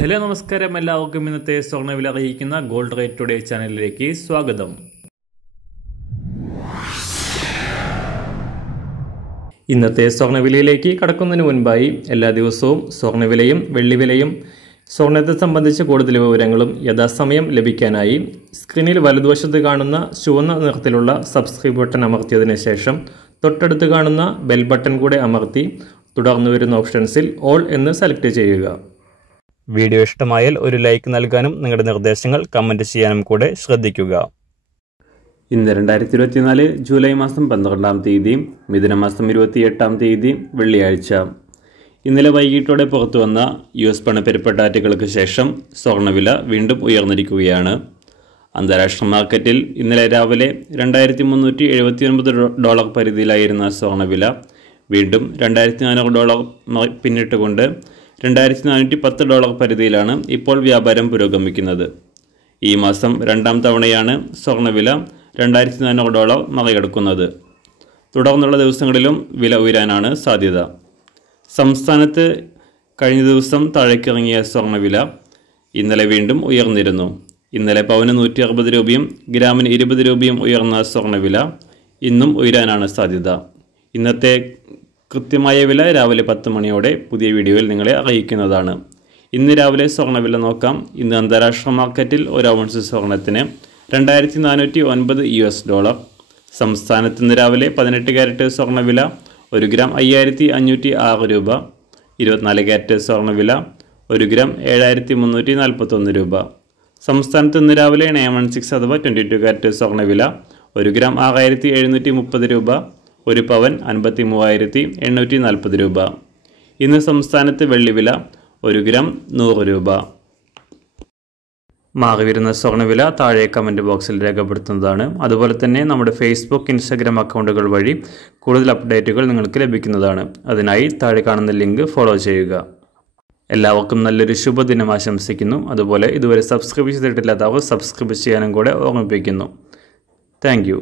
Hello നമസ്കാരം, എല്ലാവർക്കും ഇന്നത്തെ സ്വർണ്ണവില അറിയിക്കുന്ന ഗോൾഡ് റേറ്റ് ടുഡേ ചാനലിലേക്ക് സ്വാഗതം. ഇന്നത്തെ സ്വർണ്ണവിലയിലേക്ക് കടക്കുന്നതിന് മുൻപായി എല്ലാ ദിവസവും സ്വർണ്ണവിലയും വെള്ളിവിലയും സ്വർണ്ണത്തെ സംബന്ധിച്ച് കൂടുതൽ വിവരങ്ങളും യഥാസമയം ലഭിക്കാനായി സ്ക്രീനിൽ വലതുവശത്ത് കാണുന്ന ചുവന്ന നിറത്തിലുള്ള സബ്സ്ക്രൈബ് ബട്ടൺ അമർത്തിയതിനു ശേഷം തൊട്ടടുത്ത് കാണുന്ന ബെൽ ബട്ടൺ കൂടെ അമർത്തി തുടർന്ന് വരുന്ന ഓപ്ഷൻസിൽ ഓൾ എന്ന് സെലക്ട് ചെയ്യുക. വീഡിയോ ഇഷ്ടമായാൽ ഒരു ലൈക്ക് നൽകാനും നിങ്ങളുടെ നിർദ്ദേശങ്ങൾ കമൻറ്റ് ചെയ്യാനും കൂടെ ശ്രദ്ധിക്കുക. ഇന്ന് 2024 ജൂലൈ മാസം 12-ാം തീയതി, മിഥുനമാസം 28-ാം തീയതി വെള്ളിയാഴ്ച. ഇന്നലെ വൈകിട്ടോടെ പുറത്തു വന്ന US പണപ്പെരുപ്പ ഡാറ്റകൾക്ക് ശേഷം സ്വർണ്ണവില വീണ്ടും ഉയർന്നിരിക്കുകയാണ്. അന്താരാഷ്ട്ര മാർക്കറ്റിൽ ഇന്നലെ രാവിലെ $2,379 പരിധിയിലായിരുന്ന സ്വർണ്ണവില വീണ്ടും $2,400 പിന്നിട്ടുകൊണ്ട് $2,410 പരിധിയിലാണ് ഇപ്പോൾ വ്യാപാരം പുരോഗമിക്കുന്നത്. ഈ മാസം രണ്ടാം തവണയാണ് സ്വർണ്ണവില $2,400 മറികടക്കുന്നത്. തുടർന്നുള്ള ദിവസങ്ങളിലും വില ഉയരാനാണ് സാധ്യത. സംസ്ഥാനത്ത് കഴിഞ്ഞ ദിവസം താഴേക്കിറങ്ങിയ സ്വർണ്ണവില ഇന്നലെ വീണ്ടും ഉയർന്നിരുന്നു. ഇന്നലെ പവന് 160 രൂപയും ഗ്രാമിന് 20 രൂപയും ഉയർന്ന സ്വർണ്ണവില ഇന്നും ഉയരാനാണ് സാധ്യത. ഇന്നത്തെ കൃത്യമായ വില രാവിലെ 10 മണിയോടെ പുതിയ വീഡിയോയിൽ നിങ്ങളെ അറിയിക്കുന്നതാണ്. ഇന്ന് രാവിലെ സ്വർണ്ണവില നോക്കാം. ഇന്ന് അന്താരാഷ്ട്ര മാർക്കറ്റിൽ ഒരു ഔൺസ് സ്വർണ്ണത്തിന് $2,409. സംസ്ഥാനത്ത് ഇന്ന് രാവിലെ 18 ക്യാരറ്റ് സ്വർണ്ണവില 1 ഗ്രാം 5,506 രൂപ. 24 ക്യാരറ്റ് സ്വർണ്ണവില 1 ഗ്രാം 7,341 രൂപ. സംസ്ഥാനത്ത് ഇന്ന് രാവിലെ 916 അഥവാ 22 ക്യാരറ്റ് സ്വർണ്ണവില 1 ഗ്രാം 6,730 രൂപ. 1 പവൻ 53,840 രൂപ. ഇന്ന് സംസ്ഥാനത്ത് വെള്ളിവില 1 ഗ്രാം 100 രൂപ. മാറി വരുന്ന സ്വർണ്ണവില താഴെ കമൻറ്റ് ബോക്സിൽ രേഖപ്പെടുത്തുന്നതാണ്. അതുപോലെ തന്നെ നമ്മുടെ ഫേസ്ബുക്ക്, ഇൻസ്റ്റാഗ്രാം അക്കൗണ്ടുകൾ വഴി കൂടുതൽ അപ്ഡേറ്റുകൾ നിങ്ങൾക്ക് ലഭിക്കുന്നതാണ്. അതിനായി താഴെ കാണുന്ന ലിങ്ക് ഫോളോ ചെയ്യുക. എല്ലാവർക്കും നല്ലൊരു ശുഭദിനം ആശംസിക്കുന്നു. അതുപോലെ ഇതുവരെ സബ്സ്ക്രൈബ് ചെയ്തിട്ടില്ലാത്തവർ സബ്സ്ക്രൈബ് ചെയ്യാനും കൂടെ ഓർമ്മിപ്പിക്കുന്നു. താങ്ക്